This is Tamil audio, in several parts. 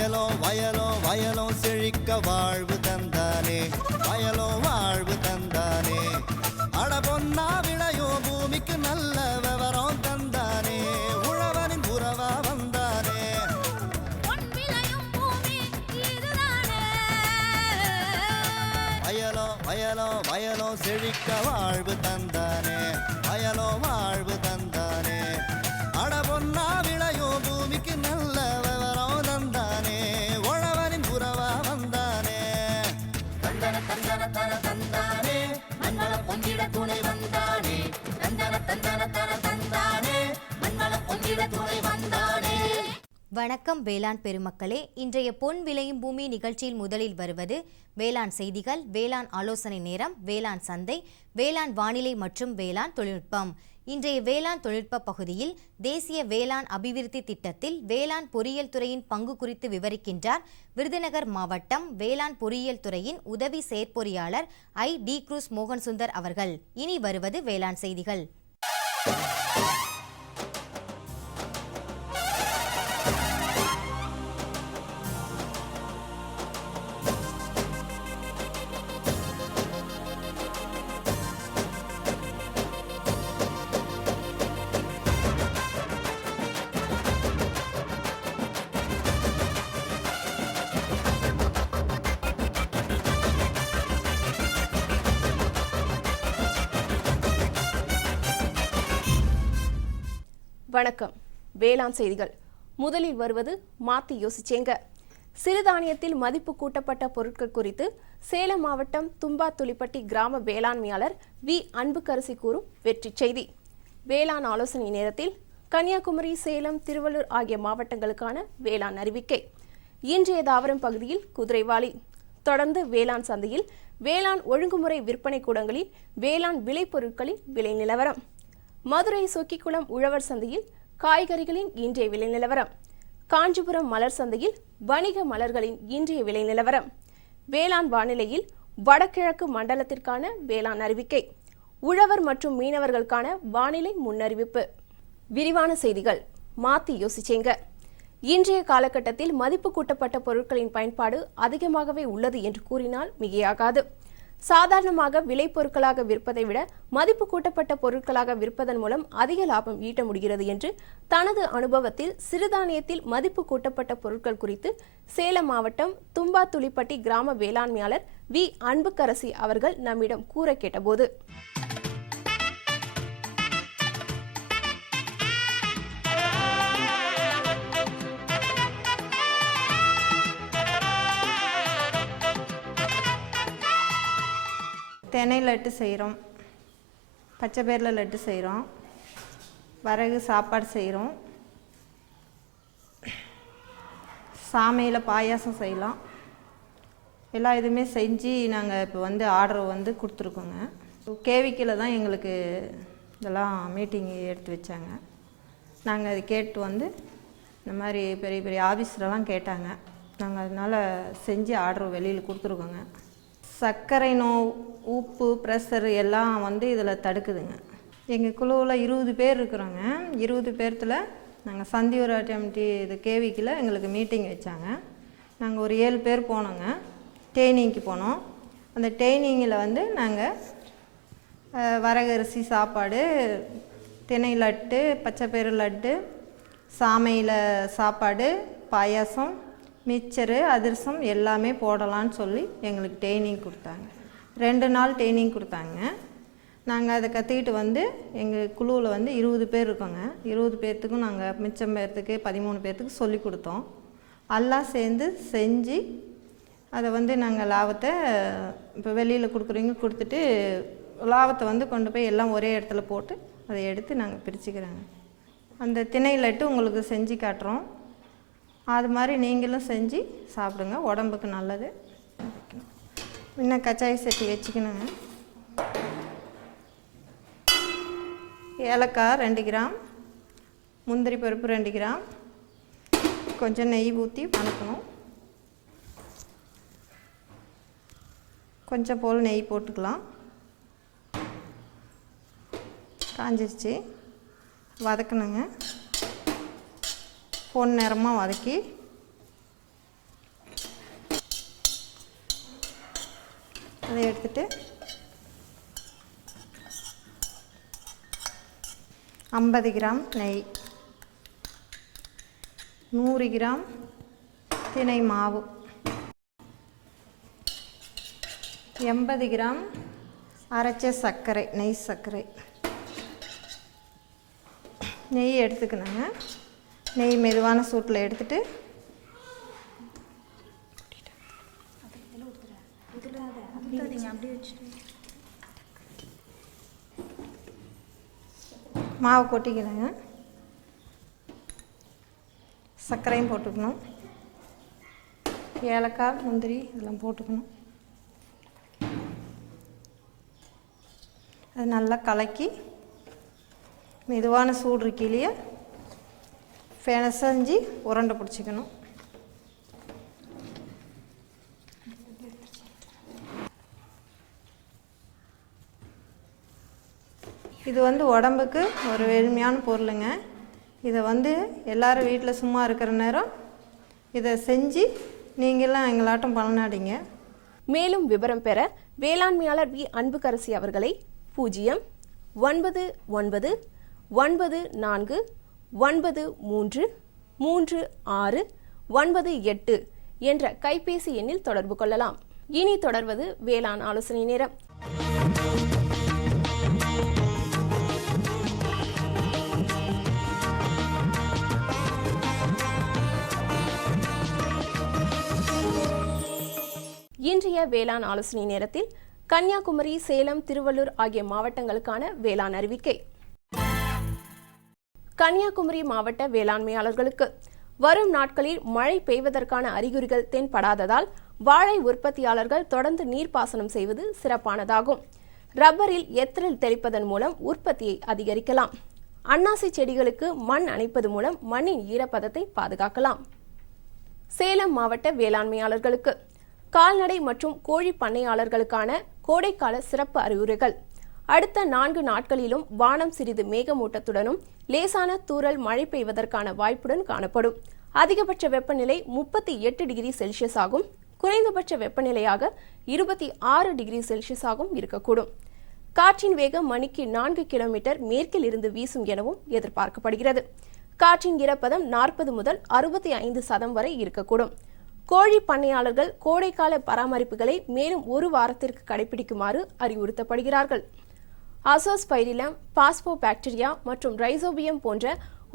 வயலோ வயலோ வயலோ செழிக்க வாழ்வு தந்தானே, வயலோ வாழ்வு தந்தானே. அட பொன்னா விளையோ பூமிக்கு நல்ல விவரம் தந்தானே, உழவனின் உறவா வந்தானே. வயலோ வயலோ வயலோ செழிக்க வாழ்வு தந்தானே, வயலோ வாழ்வு தந்தானே. அட பொன்னா விளையோ பூமிக்கு நல்ல விவரம் தந்தானே, உழவனின் உறவா வந்தானே. தந்தன தந்தன தன தந்தானே, மண்வள பொங்கிட துணை வந்தானே. தந்தன தந்தன தன தந்தானே, மண்வள பொங்கிட துணை வந்தானே. வணக்கம் வேளாண் பெருமக்களே, இன்றைய பொன் விளையும் பூமி நிகழ்ச்சியில் முதலில் வருவது வேளாண் செய்திகள், வேளாண் ஆலோசனை நேரம், வேளாண் சந்தை, வேளாண் வானிலை மற்றும் வேளாண் தொழில்நுட்பம். இன்றைய வேளாண் தொழில்நுட்ப பகுதியில் தேசிய வேளாண் அபிவிருத்தி திட்டத்தில் வேளாண் பொறியியல் துறையின் பங்கு குறித்து விவரிக்கின்றார் விருதுநகர் மாவட்டம் வேளாண் பொறியியல் துறையின் உதவி செயற்பொறியாளர் டி. குரூஸ் மோகன் சுந்தர் அவர்கள். இனி வருவது வேளாண் செய்திகள். வணக்கம். வேளாண் செய்திகள். முதலில் வருவது மாத்தி யோசிச்சேங்க. சிறுதானியத்தில் மதிப்பு கூட்டப்பட்ட பொருட்கள் குறித்து சேலம் மாவட்டம் தும்பாத்துளிப்பட்டி கிராம வேளாண்மையாளர் வி. அன்புக்கரசி கூறும் வெற்றி செய்தி. வேளாண் ஆலோசனை நேரத்தில் கன்னியாகுமரி, சேலம், திருவள்ளூர் ஆகிய மாவட்டங்களுக்கான வேளாண் அறிவிக்கை. இன்றைய தாவரம் பகுதியில் குதிரைவாலி. தொடர்ந்து வேளாண் சந்தையில் வேளாண் ஒழுங்குமுறை விற்பனை கூடங்களில் வேளாண் விளைபொருட்களின் விலை நிலவரம். மதுரை சொக்கிக்குளம் உழவர் சந்தையில் காய்கறிகளின் இன்றைய விலை நிலவரம். காஞ்சிபுரம் மலர் சந்தையில் வணிக மலர்களின் இன்றைய விலை நிலவரம். வேளாண் வானிலையில் வடகிழக்கு மண்டலத்திற்கான வேளாண் அறிவிக்கை. உழவர் மற்றும் மீனவர்களுக்கான வானிலை முன்னறிவிப்பு. விரிவான செய்திகள். மாத்தி யோசிச்சேங்க. இன்றைய காலகட்டத்தில் மதிப்பு கூட்டப்பட்ட பொருட்களின் பயன்பாடு அதிகமாகவே உள்ளது என்று கூறினால் மிகையாகாது. சாதாரணமாக விளைபொருட்களாக விற்பதை விட மதிப்பு கூட்டப்பட்ட பொருட்களாக விற்பதன் மூலம் அதிக லாபம் ஈட்ட முடிகிறது என்று தனது அனுபவத்தில் சிறுதானியத்தில் மதிப்பு கூட்டப்பட்ட பொருட்கள் குறித்து சேலம் மாவட்டம் தும்பாத்துளிப்பட்டி கிராம வேளாண்மையாளர் வி. அன்புக்கரசி அவர்கள் நம்மிடம் கூற கேட்டபோது, தினை லட்டு செய்கிறோம், பச்சை பயிரில் லட்டு செய்கிறோம், வரகு சாப்பாடு செய்கிறோம், சாமையில் பாயாசம் செய்யலாம். எல்லா இதுவுமே செஞ்சு நாங்கள் இப்போ ஆர்டர் கொடுத்துருக்கோங்க. கேவிக்கில் தான் எங்களுக்கு இதெல்லாம் மீட்டிங் எடுத்து வச்சாங்க. நாங்கள் அது கேட்டு இந்த மாதிரி பெரிய பெரிய ஆஃபீஸ்லலாம் கேட்டாங்க. நாங்கள் அதனால் செஞ்சு ஆர்டர் வெளியில் கொடுத்துருக்கோங்க. சர்க்கரை நோய், உப்பு, ப்ரெஷர் எல்லாம் இதில் தடுக்குதுங்க. எங்கள் குழுவில் 20 பேர் இருக்கிறோங்க. 20 பேர்த்தில் நாங்கள் சந்தியூர் அட்டம்டி இது கேவிக்கில் எங்களுக்கு மீட்டிங் வச்சாங்க. நாங்கள் ஒரு 7 பேர் போனோங்க. ட்ரெயினிங்க்கு போனோம். அந்த ட்ரெயினிங்கில் நாங்கள் வரகரிசி சாப்பாடு, தினை லட்டு, பச்சை பயிறு லட்டு, சாமையில் சாப்பாடு, பாயாசம், மிக்சரு, அதிரசம் எல்லாமே போடலான்னு சொல்லி எங்களுக்கு ட்ரெயினிங் கொடுத்தாங்க. 2 நாள் ட்ரெயினிங் கொடுத்தாங்க. நாங்கள் அதை கற்றுக்கிட்டு எங்கள் குழுவில் 20 பேர் இருக்கோங்க. 20 பேர்த்துக்கும் நாங்கள் மிச்சம் பேர்த்துக்கு 13 பேர்த்துக்கு சொல்லி கொடுத்தோம். எல்லாம் சேர்ந்து செஞ்சு அதை நாங்கள் லாபத்தை இப்போ வெளியில் கொடுக்குறீங்க கொடுத்துட்டு லாபத்தை கொண்டு போய் எல்லாம் ஒரே இடத்துல போட்டு அதை எடுத்து நாங்கள் பிரிச்சுக்கிறோங்க. அந்த திணை லட்டு உங்களுக்கு செஞ்சு காட்டுறோம். அது மாதிரி நீங்களும் செஞ்சு சாப்பிடுங்க, உடம்புக்கு நல்லது. இன்னும் கச்சாய் சட்டி வச்சுக்கணுங்க. ஏலக்காய் 2 கிராம், முந்திரி பருப்பு 2 கிராம், கொஞ்சம் நெய் ஊற்றி வணக்கணும். கொஞ்சம் போல் நெய் போட்டுக்கலாம். காஞ்சிருச்சு, வதக்கணுங்க. பொன் நிறமாக வதக்கி அதை எடுத்துட்டு 50 கிராம் நெய், 100 கிராம் தினை மாவு, 80 கிராம் அரைச்ச சர்க்கரை, நெய் சர்க்கரை. நெய் எடுத்துக்கணுங்க. நெய் மெதுவான சூட்டில் எடுத்துட்டு மாவு கொட்டிக்கணுங்க. சர்க்கரையும் போட்டுக்கணும். ஏலக்காய், முந்திரி இதெல்லாம் போட்டுக்கணும். அது நல்லா கலக்கி மெதுவான சூடு இருக்கையிலேயே பிசைஞ்சு உருண்டை பிடிச்சிக்கணும். இது உடம்புக்கு ஒரு எளிமையான பொருளுங்க. இதை எல்லாரும் வீட்டில் சும்மா இருக்கிற நேரம் இதை செஞ்சு நீங்களாம் எங்களாட்டம் பலனாடிங்க. மேலும் விவரம் பெற வேளாண்மையாளர் வி. அன்புக்கரசி அவர்களை 09994393698 என்ற கைபேசி எண்ணில் தொடர்பு கொள்ளலாம். இனி தொடர்வது வேளாண் ஆலோசனை நேரம். இன்றைய வேளாண் ஆலோசனை நேரத்தில் கன்னியாகுமரி, சேலம், திருவள்ளூர் ஆகிய மாவட்டங்களுக்கான வேளாண் அறிவிக்கை. கன்னியாகுமரி மாவட்ட வேளாண்மையாளர்களுக்கு வரும் நாட்களில் மழை பெய்வதற்கான அறிகுறிகள் தென்படாததால் வாழை உற்பத்தியாளர்கள் தொடர்ந்து நீர்ப்பாசனம் செய்வது சிறப்பானதாகும். ரப்பரில் எத்திரில் தெளிப்பதன் மூலம் உற்பத்தியை அதிகரிக்கலாம். அன்னாசி செடிகளுக்கு மண் அணைப்பது மூலம் மண்ணின் ஈரப்பதத்தை பாதுகாக்கலாம். சேலம் மாவட்ட வேளாண்மையாளர்களுக்கு கால்நடை மற்றும் கோழி பண்ணையாளர்களுக்கான கோடைக்கால சிறப்பு அறிவுரைகள். அடுத்த 4 நாட்களிலும் வானம் சிறிது மேகமூட்டத்துடனும் லேசான தூறல் மழை பெய்வதற்கான வாய்ப்புடன் காணப்படும். அதிகபட்ச வெப்பநிலை 38 டிகிரி செல்சியஸ் ஆகும். குறைந்தபட்ச வெப்பநிலையாக 26 டிகிரி செல்சியஸ் ஆகும் இருக்கக்கூடும். காற்றின் வேகம் மணிக்கு 4 கிலோமீட்டர் மேற்கில் இருந்து வீசும் எனவும் எதிர்பார்க்கப்படுகிறது. காற்றின் ஈரப்பதம் 40 முதல் 65% வரை இருக்கக்கூடும். கோழி பண்ணையாளர்கள் கோடைக்கால பராமரிப்புகளை மேலும் 1 வாரத்திற்கு கடைபிடிக்குமாறு அறிவுறுத்தப்படுகிறார்கள். அசோஸ்பைரிலம், பாஸ்போபாக்டீரியா மற்றும் ரைசோபியம் போன்ற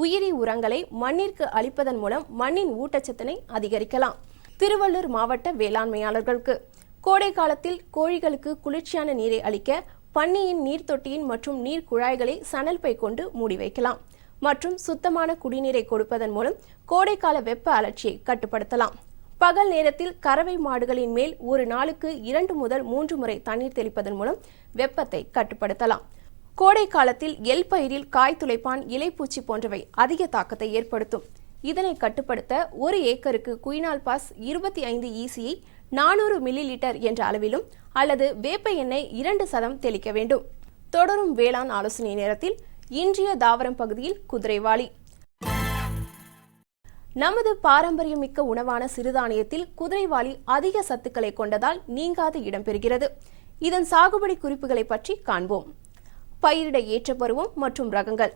உயிரி உரங்களை மண்ணிற்கு அளிப்பதன் மூலம் மண்ணின் ஊட்டச்சத்தினை அதிகரிக்கலாம். திருவள்ளூர் மாவட்ட வேளாண்மையாளர்களுக்கு கோடை காலத்தில் கோழிகளுக்கு குளிர்ச்சியான நீரை அளிக்க பண்ணையின் நீர்த்தொட்டியின் மற்றும் நீர் குழாய்களை சணல் பை கொண்டு மூடி வைக்கலாம் மற்றும் சுத்தமான குடிநீரை கொடுப்பதன் மூலம் கோடைக்கால வெப்ப அழற்சியை கட்டுப்படுத்தலாம். பகல் நேரத்தில் கறவை மாடுகளின் மேல் ஒரு நாளுக்கு 2 முதல் 3 முறை தண்ணீர் தெளிப்பதன் மூலம் வெப்பத்தை கட்டுப்படுத்தலாம். கோடை காலத்தில் எல் பயிரில் காய் துளைப்பான், இலைப்பூச்சி போன்றவை அதிக தாக்கத்தை ஏற்படுத்தும். இதனை கட்டுப்படுத்த 1 ஏக்கருக்கு குயினால் பாஸ் 25 ஈசியை 400 மில்லி லிட்டர் என்ற அளவிலும் அல்லது வேப்ப எண்ணெய் 2% தெளிக்க வேண்டும். தொடரும் வேளாண் ஆலோசனை நேரத்தில் இன்றைய தாவரம் பகுதியில் குதிரைவாலி. நமது பாரம்பரியமிக்க உணவான சிறுதானியத்தில் குதிரைவாலி அதிக சத்துக்களை கொண்டதால் நீங்காது இடம்பெறுகிறது. இதன் சாகுபடி குறிப்புகளை பற்றி காண்போம். பயிரிட ஏற்ற பருவம் மற்றும் ரகங்கள்.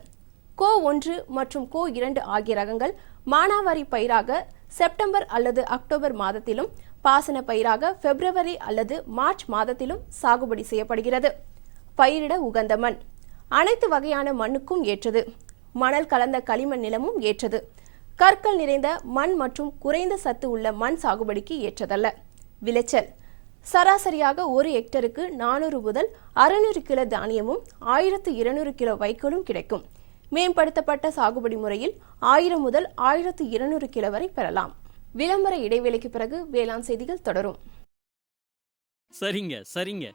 கோ 1 மற்றும் கோ 2 ஆகிய ரகங்கள் மானாவாரி பயிராக செப்டம்பர் அல்லது அக்டோபர் மாதத்திலும், பாசன பயிராக பிப்ரவரி அல்லது மார்ச் மாதத்திலும் சாகுபடி செய்யப்படுகிறது. பயிரிட உகந்த மண். அனைத்து வகையான மண்ணுக்கும் ஏற்றது. மணல் கலந்த களிமண் நிலமும் ஏற்றது. கற்கள் நிறைந்த மண் மற்றும் குறைந்த சத்து உள்ள மண் சாகுபடிக்கு ஏற்றதல்ல. விளைச்சல் சராசரியாக 1 ஹெக்டருக்கு 400 முதல் 600 கிலோ தானியமும் 1200 கிலோ வைக்கோலும் கிடைக்கும். மேம்படுத்தப்பட்ட சாகுபடி முறையில் 1000 முதல் 1200 கிலோ வரை பெறலாம். விளம்பர இடைவேளைக்கு பிறகு வேளாண் செய்திகள் தொடரும். சரிங்க சரிங்க.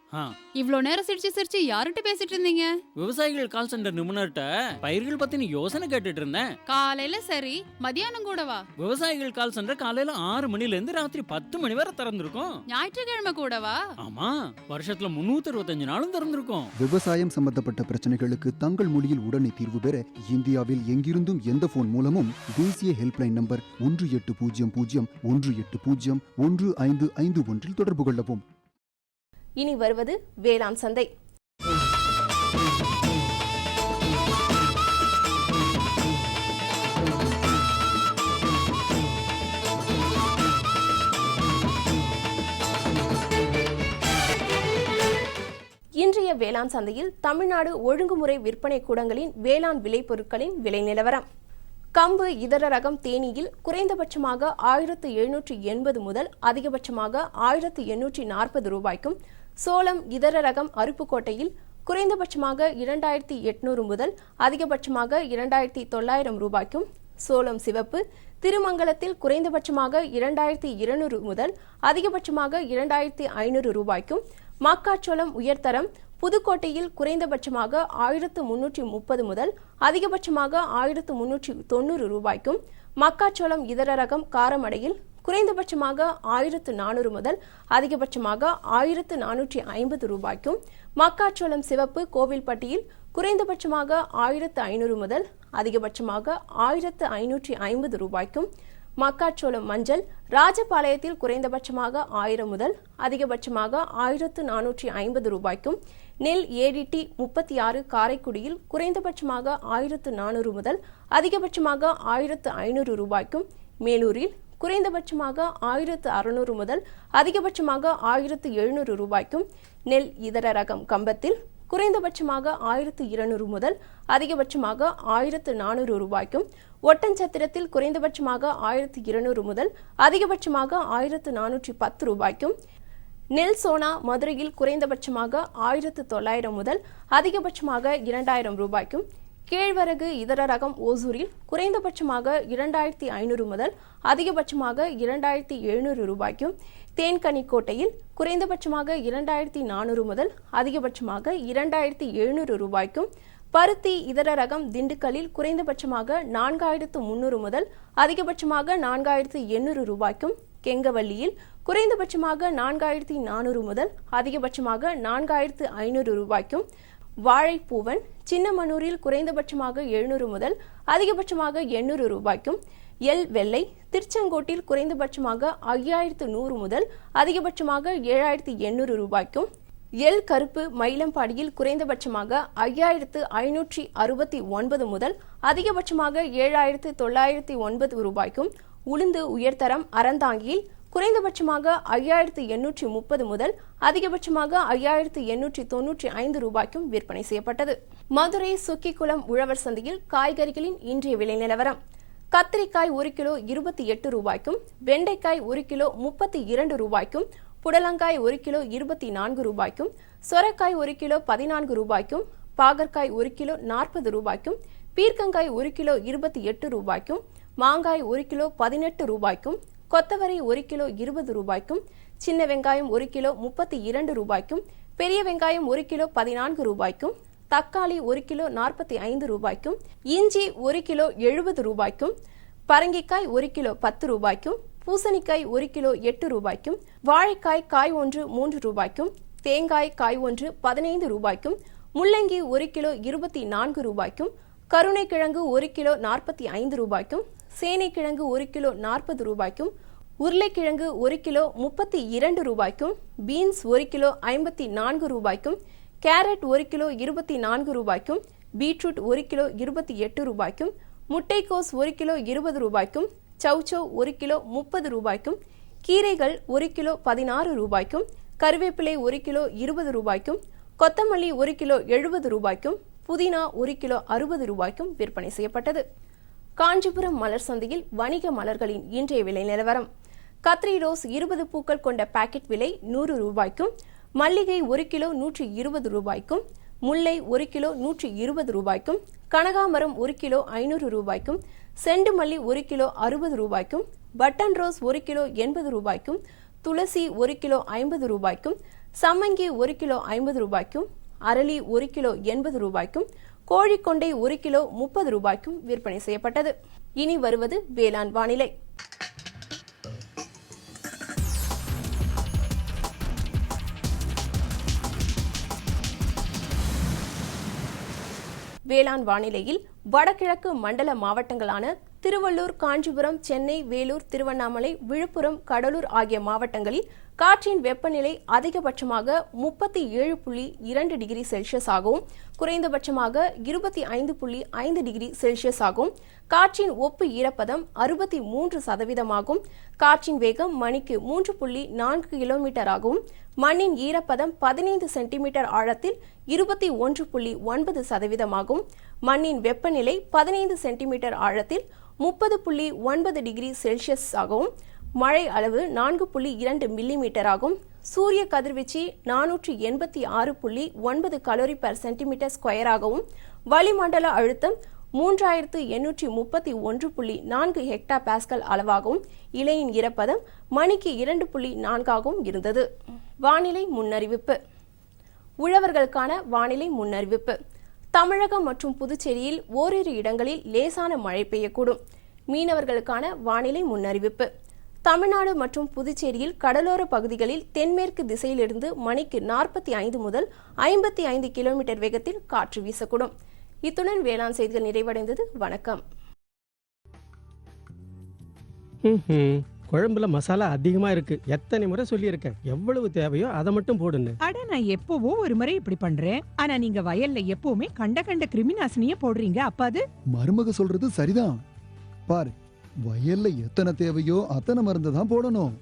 இவ்ளோ நேரம் சிரிச்சு யார்கிட்ட பேசிட்டு இருந்தீங்க? விவசாயிகள் கால் சென்டர் நிபுணர்கிட்ட பயிர்கள் பத்தின யோசனை கேட்டுட்டு இருந்தேன். காலையில சரி, மதியானம் கூடவா? விவசாயிகள் கால் சென்டர் காலையில 6 மணில இருந்து ராத்திரி 10 மணி வரை திறந்திருக்கும். ஞாயிற்றுக்கிழமை கூடவா? ஆமா, வருஷத்துல 365 நாளும் திறந்திருக்கும். விவசாயம் சம்பந்தப்பட்ட பிரச்சனைகளுக்கு தங்கள் மொழியில் உடனே தீர்வு பெற இந்தியாவில் எங்கிருந்தும் எந்த போன் மூலமும் தேசிய ஹெல்ப்லைன் நம்பர் 1800 18015551 தொடர்பு கொள்ளவும். இனி வருவது வேளாண் சந்தை. இன்றைய வேளாண் சந்தையில் தமிழ்நாடு ஒழுங்குமுறை விற்பனை கூடங்களின் வேளாண் விளைபொருட்களின் விலை நிலவரம். கம்பு இதர ரகம் தேனியில் குறைந்தபட்சமாக 1780 முதல் அதிகபட்சமாக 1840 ரூபாய்க்கும், சோளம் இதர ரகம் அருப்புக்கோட்டையில் குறைந்தபட்சமாக 2800 முதல் அதிகபட்சமாக 2900 ரூபாய்க்கும், சோளம் சிவப்பு திருமங்கலத்தில் குறைந்தபட்சமாக 2200 முதல் அதிகபட்சமாக 2500 ரூபாய்க்கும், மக்காச்சோளம் உயர்தரம் புதுக்கோட்டையில் குறைந்தபட்சமாக 1330 முதல் அதிகபட்சமாக 1390 ரூபாய்க்கும், மக்காச்சோளம் இதர ரகம் காரமடையில் குறைந்தபட்சமாக 1400 முதல் அதிகபட்சமாக 1450 ரூபாய்க்கும், மக்காச்சோளம் சிவப்பு கோவில்பட்டியில் குறைந்தபட்சமாக 1500 முதல் அதிகபட்சமாக 1550 ரூபாய்க்கும், மக்காச்சோளம் மஞ்சள் ராஜபாளையத்தில் குறைந்தபட்சமாக 1000 முதல் அதிகபட்சமாக 1450 ரூபாய்க்கும், நெல் ஏடிடி 36 காரைக்குடியில் குறைந்தபட்சமாக 1400 முதல் அதிகபட்சமாக 1500 ரூபாய்க்கும், மேலூரில் குறைந்தபட்சமாக 1600 முதல் அதிகபட்சமாக 1700 ரூபாய்க்கும், நெல் இதர ரகம் கம்பத்தில் குறைந்தபட்சமாக 1200 முதல் அதிகபட்சமாக 1400 ரூபாய்க்கும், ஒட்டன்சத்திரத்தில் குறைந்தபட்சமாக 1200 முதல் அதிகபட்சமாக 1410 ரூபாய்க்கும், நெல் சோனா மதுரையில் குறைந்தபட்சமாக 1900 முதல் அதிகபட்சமாக 2000 ரூபாய்க்கும், கேழ்வரகு இதர ரகம் ஓசூரில் குறைந்தபட்சமாக 2500 முதல் அதிகபட்சமாக 2700 ரூபாய்க்கும், தேன்கனிக்கோட்டையில் குறைந்தபட்சமாக 2400 முதல் அதிகபட்சமாக 2700 ரூபாய்க்கும், பருத்தி இதர ரகம் திண்டுக்கல்லில் குறைந்தபட்சமாக 4300 முதல் அதிகபட்சமாக 4800 ரூபாய்க்கும், கெங்கவல்லியில் குறைந்தபட்சமாக 4400 முதல் அதிகபட்சமாக 4500 ரூபாய்க்கும், வாழைப்பூவன் சின்னமனூரில் குறைந்தபட்சமாக 700 முதல் அதிகபட்சமாக 800 ரூபாய்க்கும், எல் வெள்ளை திருச்செங்கோட்டில் குறைந்தபட்சமாக 5100 முதல் அதிகபட்சமாக 7800 ரூபாய்க்கும், எல் கருப்பு மயிலம்பாடியில் குறைந்தபட்சமாக 5569 முதல் அதிகபட்சமாக 7909 ரூபாய்க்கும், உளுந்து உயர்தரம் அறந்தாங்கியில் குறைந்தபட்சமாக 5830 முதல் அதிகபட்சமாக 5895 ரூபாய்க்கும் விற்பனை செய்யப்பட்டது. மதுரை சுக்கிக்குளம் உழவர் சந்தையில் காய்கறிகளின் இன்றைய விலை நிலவரம். கத்திரிக்காய் 1 கிலோ 28 ரூபாய்க்கும், வெண்டைக்காய் 1 கிலோ 32 ரூபாய்க்கும், புடலங்காய் 1 கிலோ 24 ரூபாய்க்கும், சொரக்காய் 1 கிலோ 14 ரூபாய்க்கும், பாகற்காய் 1 கிலோ 40 ரூபாய்க்கும், பீர்க்கங்காய் 1 கிலோ 28 ரூபாய்க்கும், மாங்காய் 1 கிலோ 18 ரூபாய்க்கும், கொத்தவரை 1 கிலோ 20 ரூபாய்க்கும், சின்ன வெங்காயம் 1 கிலோ 32 ரூபாய்க்கும், பெரிய வெங்காயம் 1 கிலோ 14 ரூபாய்க்கும், தக்காளி 1 கிலோ 45 ரூபாய்க்கும், இஞ்சி 1 கிலோ 70 ரூபாய்க்கும், பரங்கிக்காய் 1 கிலோ 10 ரூபாய்க்கும், பூசணிக்காய் 1 கிலோ 8 ரூபாய்க்கும், வாழைக்காய் காய் ஒன்று 3 ரூபாய்க்கும், தேங்காய் காய் ஒன்று 15 ரூபாய்க்கும், முள்ளங்கி 1 கிலோ 24 ரூபாய்க்கும், கருணைக்கிழங்கு 1 கிலோ 45 ரூபாய்க்கும், சேனைக்கிழங்கு 1 கிலோ 40 ரூபாய்க்கும், உருளைக்கிழங்கு 1 கிலோ 32 ரூபாய்க்கும், பீன்ஸ் 1 கிலோ 54 ரூபாய்க்கும், கேரட் 1 கிலோ 24 ரூபாய்க்கும், பீட்ரூட் 1 கிலோ 28 ரூபாய்க்கும், முட்டைக்கோஸ் 1 கிலோ 20 ரூபாய்க்கும், சௌச்சௌ 1 கிலோ 30 ரூபாய்க்கும், கீரைகள் 1 கிலோ 16 ரூபாய்க்கும், கருவேப்பிலை 1 கிலோ 20 ரூபாய்க்கும், கொத்தமல்லி 1 கிலோ 70 ரூபாய்க்கும், புதினா 1 கிலோ 60 ரூபாய்க்கும் விற்பனை செய்யப்பட்டது. காஞ்சிபுரம் மலர் சந்தையில் வணிக மலர்களின் இன்றைய விலை நிலவரம். கத்ரி ரோஸ் 20 பூக்கள் கொண்ட பாக்கெட் விலை 100 ரூபாய்க்கும், மல்லிகை 1 கிலோ 120 ரூபாய்க்கும், முல்லை 1 கிலோ 120 ரூபாய்க்கும், கனகாமரம் 1 கிலோ 500 ரூபாய்க்கும், செண்டு மல்லி 1 கிலோ 60 ரூபாய்க்கும், பட்டன் ரோஸ் 1 கிலோ 80 ரூபாய்க்கும், துளசி 1 கிலோ 50 ரூபாய்க்கும், சம்மங்கி 1 கிலோ 50 ரூபாய்க்கும், அரளி 1 கிலோ 80 ரூபாய்க்கும், கோழிக்கொண்டை 1 கிலோ 30 ரூபாய்க்கும் விற்பனை செய்யப்பட்டது. இனி வருவது வேளாண் வானிலை. வேளாண் வானிலையில் வடகிழக்கு மண்டல மாவட்டங்களான திருவள்ளூர், காஞ்சிபுரம், சென்னை, வேலூர், திருவண்ணாமலை, விழுப்புரம், கடலூர் ஆகிய மாவட்டங்களில் காற்றின் வெப்பநிலை அதிகபட்சமாக 37.2 டிகிரி செல்சியஸ் ஆகவும் குறைந்தபட்சமாக 25.5 டிகிரி செல்சியஸ் ஆகும். காற்றின் ஒப்பு ஈரப்பதம் 63% காற்றின் வேகம் மணிக்கு 3.4 கிலோமீட்டர் ஆகவும் மண்ணின் ஈரப்பதம் 15 சென்டிமீட்டர் ஆழத்தில் 21.9% மண்ணின் வெப்பநிலை 15 சென்டிமீட்டர் ஆழத்தில் 30.9 டிகிரி செல்சியஸ் ஆகவும் மழை அளவு 4.2 மில்லிமீட்டர் ஆகும். சூரிய கதிர்வீச்சு 486.9 கலோரி பர் சென்டிமீட்டர் ஸ்கொயர் ஆகவும் வளிமண்டல அழுத்தம் 3831.4 ஹெக்டா பாஸ்கல் அளவாகவும் இலையின் ஈரப்பதம் மணிக்கு 2.4 ஆகவும் இருந்தது. வானிலை முன்னறிவிப்பு. உழவர்களுக்கான வானிலை முன்னறிவிப்பு. தமிழகம் மற்றும் புதுச்சேரியில் ஓரிரு இடங்களில் லேசான மழை பெய்யக்கூடும். மீனவர்களுக்கான வானிலை முன்னறிவிப்பு. தமிழ்நாடு மற்றும் புதுச்சேரியில் கடலோர பகுதிகளில் தென்மேற்கு திசையிலிருந்து மணிக்கு 45 முதல் 55 கிலோமீட்டர் வேகத்தில் காற்று வீசக்கூடும். இத்துடன் வேளாண் செய்திகள் நிறைவடைந்தது. வணக்கம். குழம்புல மசாலா அதிகமா இருக்கு. எத்தனை முறை சொல்லியிருக்கேன், எவ்வளவு தேவையோ அதை மட்டும் போடுன்னு. அட, நான் எப்பவோ ஒரு முறை இப்படி பண்றேன். ஆனா நீங்க வயல்ல எப்பவுமே கண்ட கிருமிநாசினிய போடுறீங்க. அப்ப அது மருமக சொல்றது சரிதான். பாரு, வயல்ல எத்தனை தேவையோ அத்தனை மருந்து தான் போடணும்.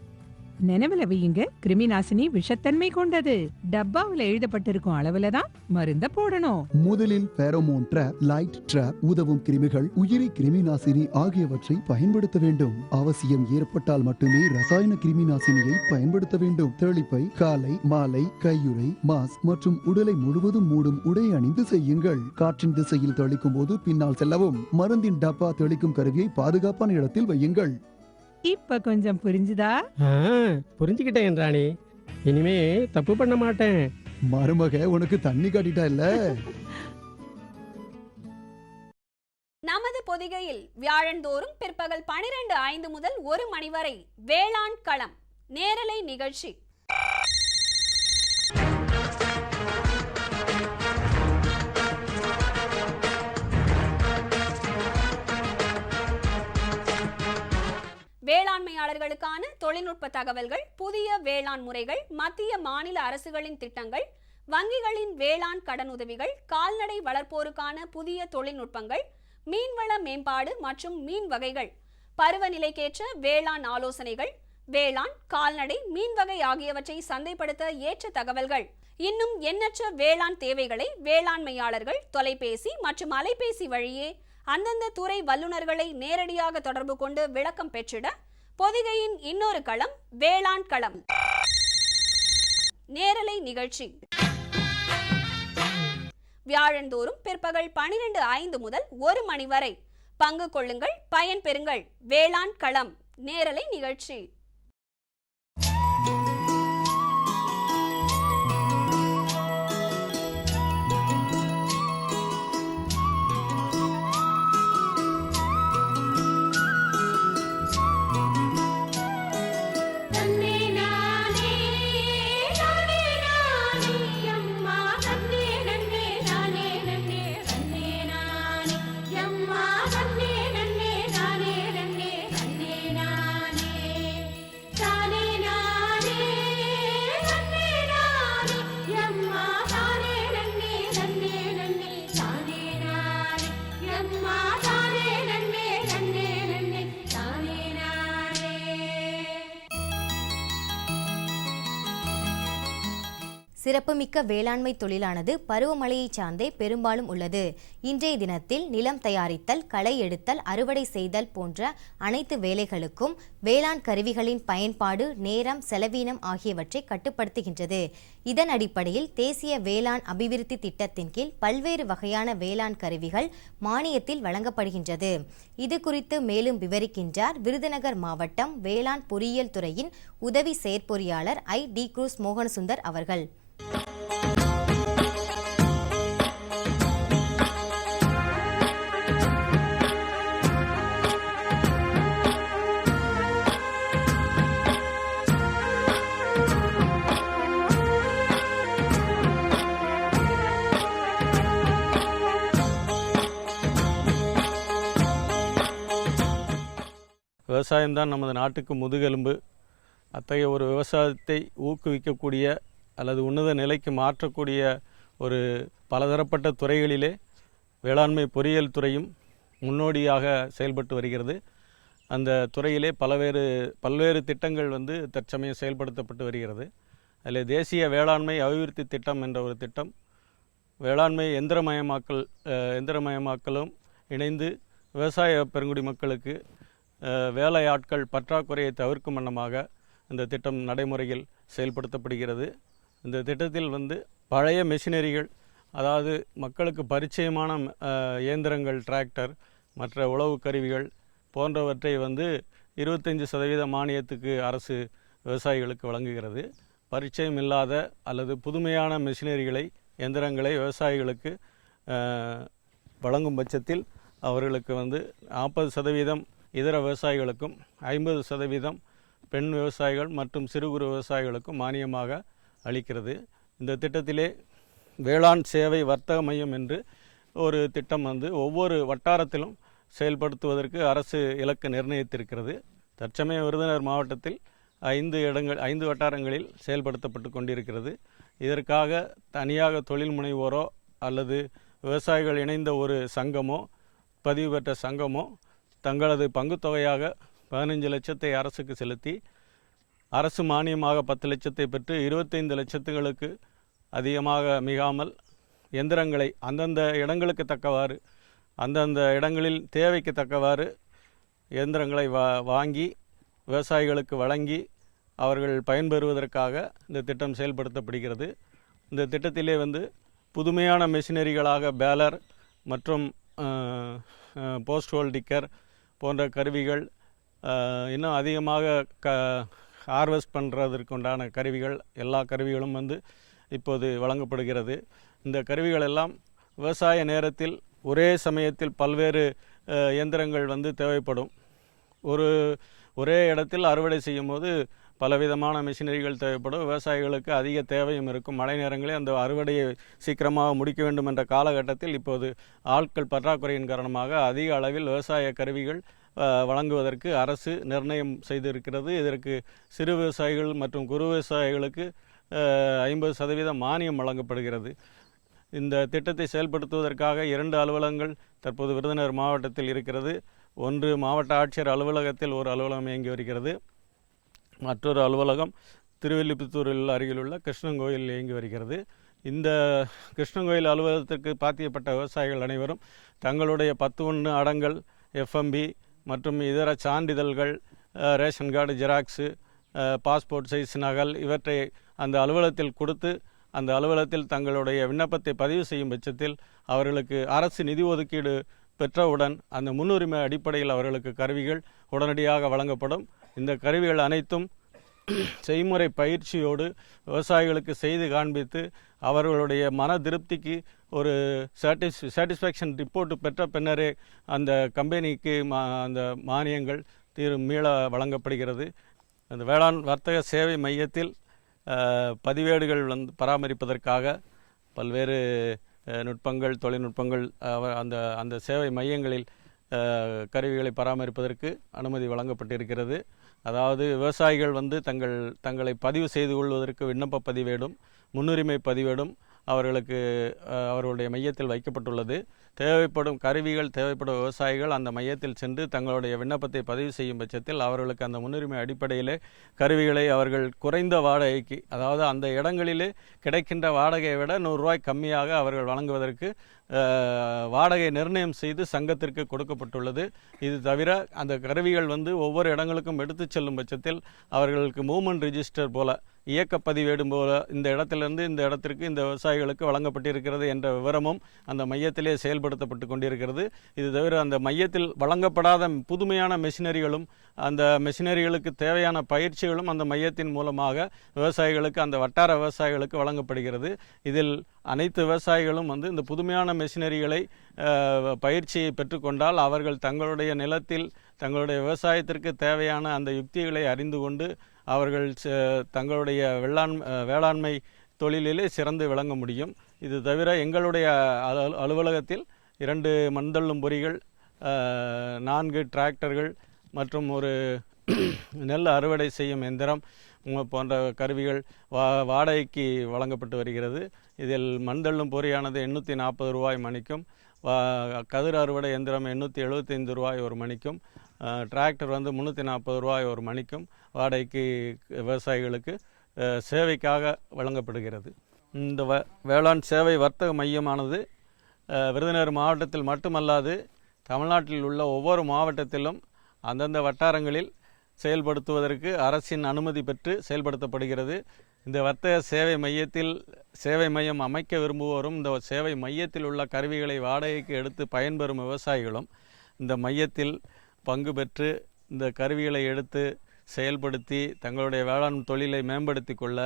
நினைவுல வையுங்க, கிருமிநாசினி விஷத்தன்மை கொண்டது. டப்பாவுல எழுதப்பட்டிருக்கும் அளவுல தான் மருந்த போடணும். முதலில் பேரோமோன் ட்ராப், லைட் ட்ராப், உதவும் கிருமிகள், உயிரி கிருமிநாசினி ஆகியவற்றை பயன்படுத்த வேண்டும். அவசியம் ஏற்பட்டால் மட்டுமே ரசாயன கிருமிநாசினியை பயன்படுத்த வேண்டும். தெளிப்பை காலை மாலை கையுறை, மாஸ்க் மற்றும் உடலை முழுவதும் மூடும் உடை அணிந்து செய்யுங்கள். காற்றின் திசையில் தெளிக்கும் போது பின்னால் செல்லவும். மருந்தின் டப்பா தெளிக்கும் கருவியை பாதுகாப்பான இடத்தில் வையுங்கள். இப்ப கொஞ்சம் புரிஞ்சுதா? புரிஞ்சுக்கிட்டேன் ராணி. இனிமே தப்பு பண்ண மாட்டேன். மருமக உனக்கு தண்ணி காட்டிட்டா இல்ல. நமது பொதிகையில் வியாழந்தோறும் பிற்பகல் 12:05 முதல் 1 மணி வரை வேளாண் களம் நேரலை நிகழ்ச்சி. வேளாண்மையாளர்களுக்கான தொழில்நுட்ப தகவல்கள், புதிய வேளாண் முறைகள், மத்திய மாநில அரசுகளின் திட்டங்கள், வங்கிகளின் வேளாண் கடனுதவிகள், கால்நடை வளர்ப்போருக்கான புதிய தொழில்நுட்பங்கள், மீன்வள மேம்பாடு மற்றும் மீன் வகைகள், பருவநிலைக்கேற்ற வேளாண் ஆலோசனைகள், வேளாண், கால்நடை, மீன் வகை ஆகியவற்றை சந்தைப்படுத்த ஏற்ற தகவல்கள், இன்னும் எண்ணற்ற வேளாண் தேவைகளை வேளாண்மையாளர்கள் தொலைபேசி மற்றும் அலைபேசி வழியே அந்தந்த துறை வல்லுநர்களை நேரடியாக தொடர்பு கொண்டு விளக்கம் பெற்றிட பொதிகையின் இன்னொரு களம் வேளாண் களம் நேரலை நிகழ்ச்சி. வியாழந்தோறும் பிற்பகல் 12:05 முதல் 1 மணி வரை பங்கு கொள்ளுங்கள், பயன் பெறுங்கள். வேளாண் களம் நேரலை நிகழ்ச்சி. சிறப்புமிக்க வேளாண்மை தொழிலானது பருவமழையை சார்ந்தே பெரும்பாலும் உள்ளது. இன்றைய தினத்தில் நிலம் தயாரித்தல், களை எடுத்தல், அறுவடை செய்தல் போன்ற அனைத்து வேலைகளுக்கும் வேளாண் கருவிகளின் பயன்பாடு நேரம், செலவீனம் ஆகியவற்றை கட்டுப்படுத்துகின்றது. இதன் அடிப்படையில் தேசிய வேளாண் அபிவிருத்தி திட்டத்தின் கீழ் பல்வேறு வகையான வேளாண் கருவிகள் மானியத்தில் வழங்கப்படுகின்றது. இது குறித்து மேலும் விவரிக்கின்றார் விருதுநகர் மாவட்டம் வேளாண் பொறியியல் துறையின் உதவி செயற்பொறியாளர் டி. குரூஸ் மோகனசுந்தர் அவர்கள். விவசாயம்தான் நமது நாட்டுக்கு முதுகெலும்பு. அத்தகைய ஒரு விவசாயத்தை ஊக்குவிக்கக்கூடிய அல்லது உன்னத நிலைக்கு மாற்றக்கூடிய ஒரு பலதரப்பட்ட துறைகளிலே வேளாண்மை பொறியியல் துறையும் முன்னோடியாக செயல்பட்டு வருகிறது. அந்த துறையிலே பல்வேறு திட்டங்கள் தற்சமயம் செயல்படுத்தப்பட்டு வருகிறது. அதில் தேசிய வேளாண்மை அபிவிருத்தி திட்டம் என்ற ஒரு திட்டம் வேளாண்மை எந்திரமயமாக்கலும் இணைந்து விவசாய பெருங்குடி மக்களுக்கு வேலை ஆட்கள் பற்றாக்குறையை தவிர்க்கும் வண்ணமாக இந்த திட்டம் நடைமுறையில் செயல்படுத்தப்படுகிறது. இந்த திட்டத்தில் பழைய மெஷினரிகள், அதாவது மக்களுக்கு பரிச்சயமான இயந்திரங்கள், டிராக்டர், மற்ற உழவு கருவிகள் போன்றவற்றை 25% மானியத்துக்கு அரசு விவசாயிகளுக்கு வழங்குகிறது. பரிச்சயம் இல்லாத அல்லது புதுமையான மெஷினரிகளை, எந்திரங்களை விவசாயிகளுக்கு வழங்கும் பட்சத்தில் அவர்களுக்கு 40% இதர விவசாயிகளுக்கும் 50% பெண் விவசாயிகள் மற்றும் சிறு குறு விவசாயிகளுக்கும் மானியமாக அளிக்கிறது. இந்த திட்டத்திலே வேளாண் சேவை வர்த்தக மையம் என்று ஒரு திட்டம் ஒவ்வொரு வட்டாரத்திலும் செயல்படுத்துவதற்கு அரசு இலக்கு நிர்ணயித்திருக்கிறது. தற்சமய விருதுநகர் மாவட்டத்தில் 5 வட்டாரங்களில் செயல்படுத்தப்பட்டு கொண்டிருக்கிறது. இதற்காக தனியாக தொழில் முனைவோரோ அல்லது விவசாயிகள் இணைந்த ஒரு சங்கமோ, பதிவு பெற்ற சங்கமோ தங்களது பங்குத்தொகையாக 15 லட்சத்தை அரசுக்கு செலுத்தி, அரசு மானியமாக 10 லட்சத்தை பெற்று 25 லட்சத்துகளுக்கு அதிகமாக மிகாமல் எந்திரங்களை அந்தந்த இடங்களுக்கு தக்கவாறு, அந்தந்த இடங்களில் தேவைக்கு தக்கவாறு இயந்திரங்களை வாங்கி விவசாயிகளுக்கு வழங்கி அவர்கள் பயன்பெறுவதற்காக இந்த திட்டம் செயல்படுத்தப்படுகிறது. இந்த திட்டத்திலே புதுமையான மெஷினரிகளாக பேலர் மற்றும் போஸ்ட் ஹோல் டிக்கர் போன்ற கருவிகள், இன்னும் அதிகமாக ஹார்வெஸ்ட் பண்ணுறதற்குண்டான கருவிகள், எல்லா கருவிகளும் இப்போது வழங்கப்படுகிறது. இந்த கருவிகள் எல்லாம் விவசாய நேரத்தில் ஒரே சமயத்தில் பல்வேறு இயந்திரங்கள் தேவைப்படும். ஒரே இடத்தில் அறுவடை செய்யும் போது பலவிதமான மிஷினரிகள் தேவைப்படும். விவசாயிகளுக்கு அதிக தேவையும் இருக்கும். மழை நேரங்களில் அந்த அறுவடையை சீக்கிரமாக முடிக்க வேண்டும் என்ற காலகட்டத்தில் இப்போது ஆட்கள் பற்றாக்குறையின் காரணமாக அதிக அளவில் விவசாய கருவிகள் வழங்குவதற்கு அரசு நிர்ணயம் செய்திருக்கிறது. இதற்கு சிறு விவசாயிகள் மற்றும் குறு விவசாயிகளுக்கு 50% மானியம் வழங்கப்படுகிறது. இந்த திட்டத்தை செயல்படுத்துவதற்காக 2 அலுவலகங்கள் தற்போது விருதுநகர் மாவட்டத்தில் இருக்கிறது. ஒன்று மாவட்ட ஆட்சியர் அலுவலகத்தில் ஒரு அலுவலகம் இயங்கி வருகிறது. மற்றொரு அலுவலகம் திருவில்லிபுத்தூரில் அருகிலுள்ள கிருஷ்ணங்கோயில் இயங்கி வருகிறது. இந்த கிருஷ்ணங்கோயில் அலுவலகத்திற்கு பாத்தியப்பட்ட விவசாயிகள் அனைவரும் தங்களுடைய 10(1) அடங்கல், எஃப்எம்பி மற்றும் இதர சான்றிதழ்கள், ration card xerox, passport size நகல் இவற்றை அந்த அலுவலகத்தில் கொடுத்து அந்த அலுவலகத்தில் தங்களுடைய விண்ணப்பத்தை பதிவு செய்யும் பட்சத்தில் அவர்களுக்கு அரசு நிதி ஒதுக்கீடு பெற்றவுடன் அந்த முன்னுரிமை அடிப்படையில் அவர்களுக்கு கருவிகள் உடனடியாக வழங்கப்படும். இந்த கருவிகள் அனைத்தும் செய்முறை பயிற்சியோடு விவசாயிகளுக்கு செய்து காண்பித்து அவர்களுடைய மன திருப்திக்கு ஒரு சாட்டிஸ்ஃபேக்ஷன் ரிப்போர்ட் பெற்ற பின்னரே அந்த கம்பெனிக்கு அந்த மானியங்கள் மீள வழங்கப்படுகிறது. அந்த வேளாண் வர்த்தக சேவை மையத்தில் பதிவேடுகள் பராமரிப்பதற்காக பல்வேறு நுட்பங்கள், தொழில்நுட்பங்கள் அந்த சேவை மையங்களில் கருவிகளை பராமரிப்பதற்கு அனுமதி வழங்கப்பட்டிருக்கிறது. அதாவது விவசாயிகள் தங்களை பதிவு செய்து கொள்வதற்கு விண்ணப்ப பதிவேடும் முன்னுரிமை பதிவேடும் அவர்களுடைய மையத்தில் வைக்கப்பட்டுள்ளது. தேவைப்படும் கருவிகள் தேவைப்படும் விவசாயிகள் அந்த மையத்தில் சென்று தங்களுடைய விண்ணப்பத்தை பதிவு செய்யும் பட்சத்தில் அவர்களுக்கு அந்த முன்னுரிமை அடிப்படையிலே கருவிகளை அவர்கள் குறைந்த வாடகைக்கு, அதாவது அந்த இடங்களிலே கிடைக்கின்ற வாடகையை விட 100 ரூபாய் கம்மியாக அவர்கள் வழங்குவதற்கு வாடகை நிர்ணயம் செய்து சங்கத்திற்கு கொடுக்கப்பட்டுள்ளது. இது தவிர அந்த கருவிகள் ஒவ்வொரு இடங்களுக்கும் எடுத்து செல்லும் பட்சத்தில் அவர்களுக்கு மூவ்மெண்ட் ரிஜிஸ்டர் போல, இயக்க பதிவேடு போல இந்த இடத்திலிருந்து இந்த இடத்திற்கு இந்த விவசாயிகளுக்கு வழங்கப்பட்டிருக்கிறது என்ற விவரமும் அந்த மையத்திலே செயல்படுத்தப்பட்டு கொண்டிருக்கிறது. இது தவிர அந்த மையத்தில் வழங்கப்படாத புதுமையான மெஷினரிகளும் அந்த மெஷினரிகளுக்கு தேவையான பயிற்சிகளும் அந்த மையத்தின் மூலமாக விவசாயிகளுக்கு, அந்த வட்டார விவசாயிகளுக்கு வழங்கப்படுகிறது. இதில் அனைத்து விவசாயிகளும் இந்த புதுமையான மெஷினரிகளை பயிற்சியை பெற்றுக்கொண்டால் அவர்கள் தங்களுடைய நிலத்தில் தங்களுடைய விவசாயத்திற்கு தேவையான அந்த யுக்திகளை அறிந்து கொண்டு அவர்கள் தங்களுடைய வேளாண்மை தொழிலிலே சிறந்து விளங்க முடியும். இது தவிர எங்களுடைய அலுவலகத்தில் 2 மண்தள்ளும் பொறிகள், 4 டிராக்டர்கள் மற்றும் ஒரு நெல் அறுவடை செய்யும் எந்திரம், போன்ற கருவிகள் வாடகைக்கு வழங்கப்பட்டு வருகிறது. இதில் மண்தள்ளும் பொறியானது 840 ரூபாய் மணிக்கும், கதிர் அறுவடை எந்திரம் 875 ரூபாய் ஒரு மணிக்கும், டிராக்டர் வந்து 340 ரூபாய் ஒரு மணிக்கும் வாடகைக்கு விவசாயிகளுக்கு சேவைக்காக வழங்கப்படுகிறது. இந்த வேளாண் சேவை வர்த்தக மையமானது விருதுநகர் மாவட்டத்தில் மட்டுமல்லாது தமிழ்நாட்டில் உள்ள ஒவ்வொரு மாவட்டத்திலும் அந்தந்த வட்டாரங்களில் செயல்படுத்துவதற்கு அரசின் அனுமதி பெற்று செயல்படுத்தப்படுகிறது. இந்த வர்த்தக சேவை மையம் அமைக்க விரும்புவோரும் இந்த சேவை மையத்தில் உள்ள கருவிகளை வாடகைக்கு எடுத்து பயன்பெறும் விவசாயிகளும் இந்த மையத்தில் பங்கு பெற்று இந்த கருவிகளை எடுத்து செயல்படுத்தி தங்களுடைய வேளாண் தொழிலை மேம்படுத்தி கொள்ள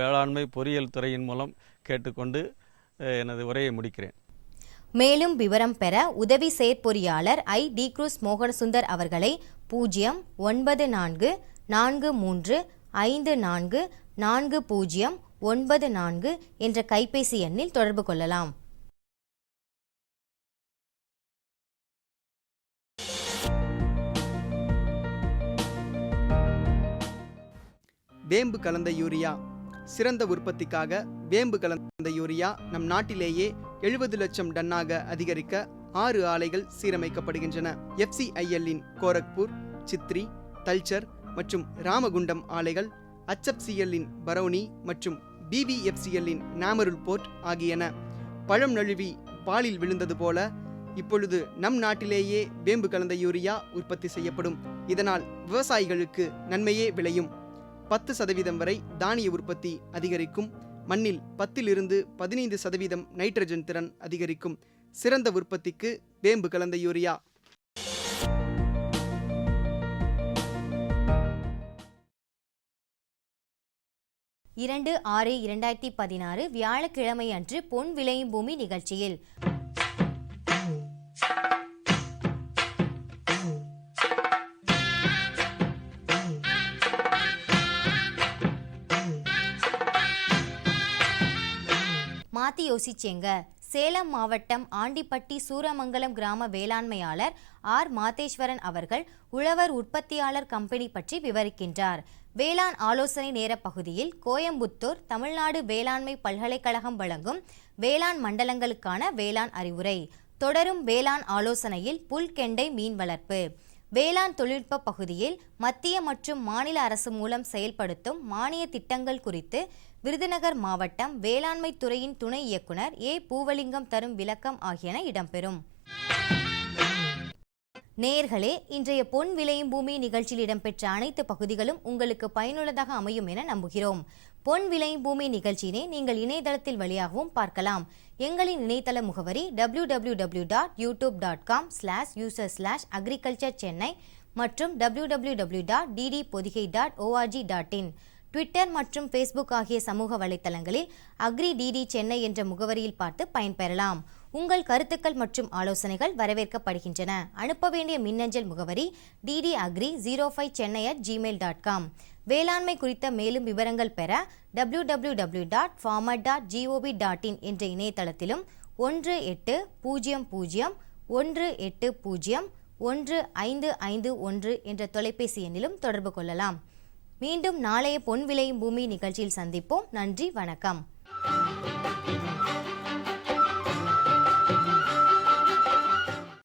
வேளாண்மை பொறியியல் துறையின் மூலம் கேட்டுக்கொண்டு எனது உரையை முடிக்கிறேன். மேலும் விவரம் பெற உதவி செயற்பொறியாளர் டி. குரூஸ் மோகனசுந்தர் அவர்களை 09453544094 என்ற கைபேசி எண்ணில் தொடர்பு கொள்ளலாம். வேம்பு கலந்த யூரியா. சிறந்த உற்பத்திக்காக வேம்பு கலந்த யூரியா நம் நாட்டிலேயே 70 லட்சம் டன்னாக அதிகரிக்க 6 ஆலைகள் சீரமைக்கப்படுகின்றன. FCIL-இன் கோரக்பூர், சித்ரி, தல்ச்சர் மற்றும் ராமகுண்டம் ஆலைகள், HFCL-இன் பரௌனி மற்றும் BVFCL-இன் நாமருல் போர்ட் ஆகியன. பழம் நழுவி பாலில் விழுந்தது போல இப்பொழுது நம் நாட்டிலேயே வேம்பு கலந்த யூரியா உற்பத்தி செய்யப்படும். இதனால் விவசாயிகளுக்கு நன்மையே விளையும். 10% வரை தானிய உற்பத்தி அதிகரிக்கும். மண்ணில் 10-15% நைட்ரஜன் திறன் அதிகரிக்கும். சிறந்த உற்பத்திக்கு வேம்பு கலந்த யூரியா. 2/6/2016 வியாழக்கிழமை அன்று பொன் விளையும் பூமி நிகழ்ச்சியில் மாத்தி யோசிச்சேங்க. சேலம் மாவட்டம் ஆண்டிப்பட்டி சூரமங்கலம் கிராம வேளாண்மையாளர் மாதேஸ்வரன் அவர்கள் உழவர் உற்பத்தியாளர் கம்பெனி பற்றி விவரிக்கின்றார். வேளாண் ஆலோசனை நேர பகுதியில் கோயம்புத்தூர் தமிழ்நாடு வேளாண்மை பல்கலைக்கழகம் வழங்கும் வேளாண் மண்டலங்களுக்கான வேளாண் அறிவுரை. தொடரும் வேளாண் ஆலோசனையில் புல்கெண்டை மீன் வளர்ப்பு. வேளாண் தொழில்நுட்ப பகுதியில் மத்திய மற்றும் மாநில அரசு மூலம் செயல்படுத்தும் மானிய திட்டங்கள் குறித்து விருதுநகர் மாவட்டம் வேளாண்மை துறையின் துணை இயக்குனர் பூவலிங்கம் தரும் விளக்கம் ஆகியன இடம்பெறும். நேயர்களே, இன்றைய பொன் விளையும் பூமி நிகழ்ச்சியில் இடம்பெற்ற அனைத்து பகுதிகளும் உங்களுக்கு பயனுள்ளதாக அமையும் என நம்புகிறோம். பொன் விளையும் பூமி நிகழ்ச்சியினை நீங்கள் இணையதளத்தில் வழியாகவும் பார்க்கலாம். எங்களின் இணையதள முகவரி www.youtube.com/user/agriculture-chennai மற்றும் www.ddpodigai.org.in. ட்விட்டர் மற்றும் ஃபேஸ்புக் ஆகிய சமூக வலைத்தளங்களில் அக்ரி டிடி சென்னை என்ற முகவரியில் பார்த்து பயன்பெறலாம். உங்கள் கருத்துக்கள் மற்றும் ஆலோசனைகள் வரவேற்கப்படுகின்றன. அனுப்ப வேண்டிய மின்னஞ்சல் முகவரி ddagri05chennai@gmail.com. வேளாண்மை குறித்த மேலும் விவரங்கள் பெற www.farmer.gov.in என்ற இணையதளத்திலும் 180018015551 என்ற தொலைபேசி எண்ணிலும் தொடர்பு கொள்ளலாம். மீண்டும் நாளைய பொன் விளையும் பூமி நிகழ்ச்சியில் சந்திப்போம். நன்றி, வணக்கம்.